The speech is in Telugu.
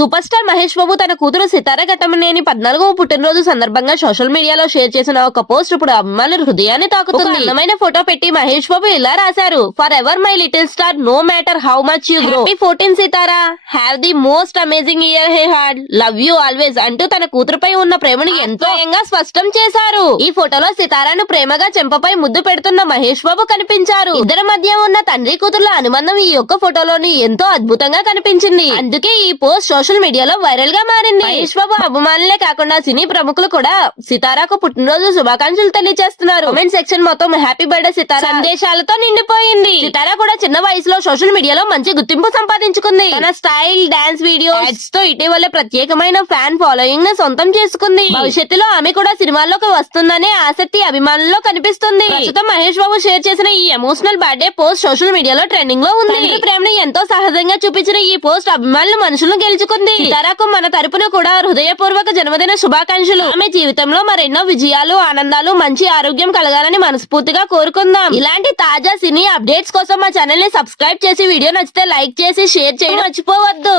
సూపర్ స్టార్ మహేష్ బాబు తన కూతురు సితార ఘట్టమనేని 14వ పుట్టినరోజు సందర్భంగా సోషల్ మీడియాలో షేర్ చేసిన ఒక పోస్ట్ ఇప్పుడు అభిమానుల హృదయాన్ని తాకుతుంది. అందమైన ఫోటో పెట్టి మహేష్ బాబు ఇలా రాశారు: forever my little star, no matter how much you grow. 14 Sitara, have the most amazing year ahead, love you always అంటూ తన కూతురుపై ఉన్న ప్రేమను ఎంతో స్వయంగా స్పష్టం చేశారు. ఈ ఫోటోలో సితారాను ప్రేమగా చెంపపై ముద్దు పెడుతున్న మహేష్ బాబు కనిపించారు. ఇద్దరి మధ్య ఉన్న తండ్రి కూతుర్ల అనుబంధం ఈ యొక్క ఫోటోలోని ఎంతో అద్భుతంగా కనిపించింది. అందుకే ఈ పోస్ట్ సోషల్ మీడియాలో వైరల్ గా మారింది. మహేష్ బాబు అభిమానులే కాకుండా సినీ ప్రముఖులు కూడా సితారాకు పుట్టినరోజు శుభాకాంక్షలు తెలియజేస్తున్నారు. కామెంట్ సెక్షన్ మొత్తం హ్యాపీ బర్త్డే సితారా సందేశాలతో నిండిపోయింది. సితారా కూడా చిన్న వయసులో సోషల్ మీడియాలో మంచి గుర్తింపు సంపాదించుకుంది. తన స్టైల్, డాన్స్ వీడియోస్ తో ఇటీవల ప్రత్యేకమైన ఫ్యాన్ ఫాలోయింగ్ ని సొంతం చేసుకుంది. భవిష్యత్తులో ఆమె కూడా సినిమాల్లోకి వస్తుందనే ఆసక్తి అభిమానుల్లో కనిపిస్తుంది. ప్రస్తుతం మహేష్ బాబు షేర్ చేసిన ఈ ఎమోషనల్ బర్త్డే పోస్ట్ సోషల్ మీడియాలో ట్రెండింగ్ లో ఉంది. ప్రేమను ఎంతో సహజంగా చూపించిన ఈ పోస్ట్ అభిమానుల మనసులను గెలుచుకుంది. సితారాకు మన తరపున కూడా హృదయపూర్వక జన్మదిన శుభాకాంక్షలు. ఆమె జీవితంలో మరెన్నో విజయాలు, ఆనందాలు, మంచి ఆరోగ్యం కలగాలని మనస్ఫూర్తిగా కోరుకుందాం. ఇలాంటి తాజా సినీ అప్డేట్స్ కోసం మా ఛానల్ ని సబ్స్క్రైబ్ చేసి, వీడియో నచ్చితే లైక్ చేసి షేర్ చేయడం మర్చిపోవద్దు.